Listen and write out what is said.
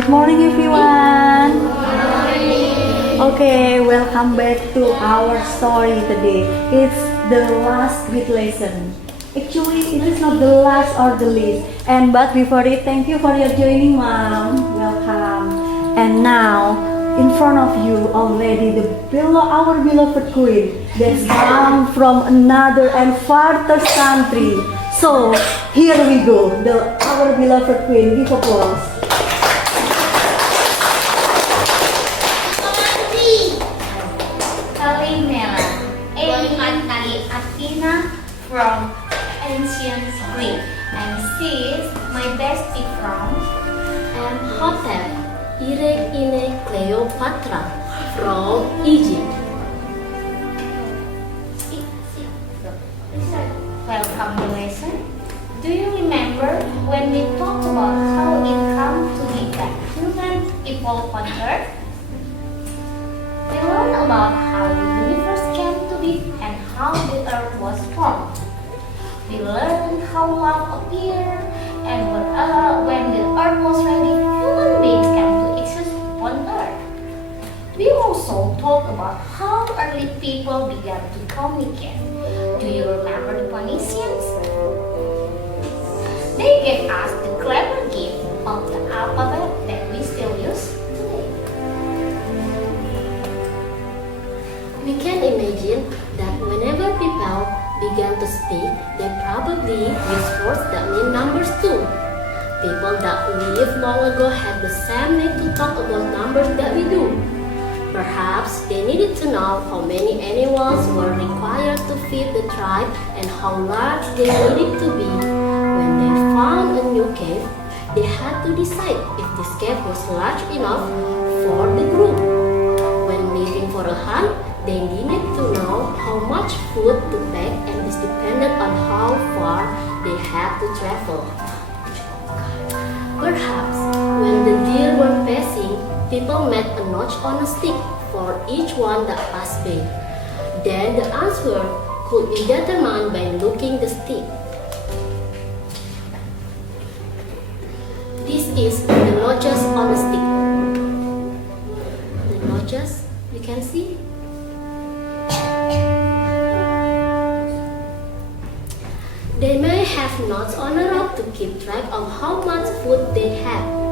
Good morning, everyone. Okay, welcome back to our story today. It's the last great lesson. Actually, it is not the last or the least. But before it, thank you for your joining, Mom. Welcome. And now, in front of you already our beloved queen that's come from another and farthest country. So here we go, our beloved queen. Give applause. Kalimera, aka Athena from ancient Greece, and she is my bestie from Hotep, Irene Cleopatra from Egypt. Welcome to lesson. Do you remember when we talked about how it came to be that human evolved on Earth? We learned about how the universe came to be and how the Earth was formed. We learned how love appeared and when the Earth was ready, human beings came to exist on Earth. We also talked about how early people began to communicate. Do you remember the Phoenicians? They gave us the clever gift of the alphabet that we still use today. We can imagine that whenever people began to speak, they probably used words that mean numbers too. People that lived long ago had the same need to talk about numbers that we do. Perhaps they needed to know how many animals were required to feed the tribe and how large they needed to be. When they found a new cave, they had to decide if this cave was large enough for the group. When leaving for a hunt, they needed to know how much food to pack, and this depended on how far they had to travel. Perhaps when the deer were passing, people made a notch on a stick for each one that passed by. Then the answer could be determined by looking the stick. This is the notches on a stick. The notches, you can see. They may have knots on a rock to keep track of how much food they had.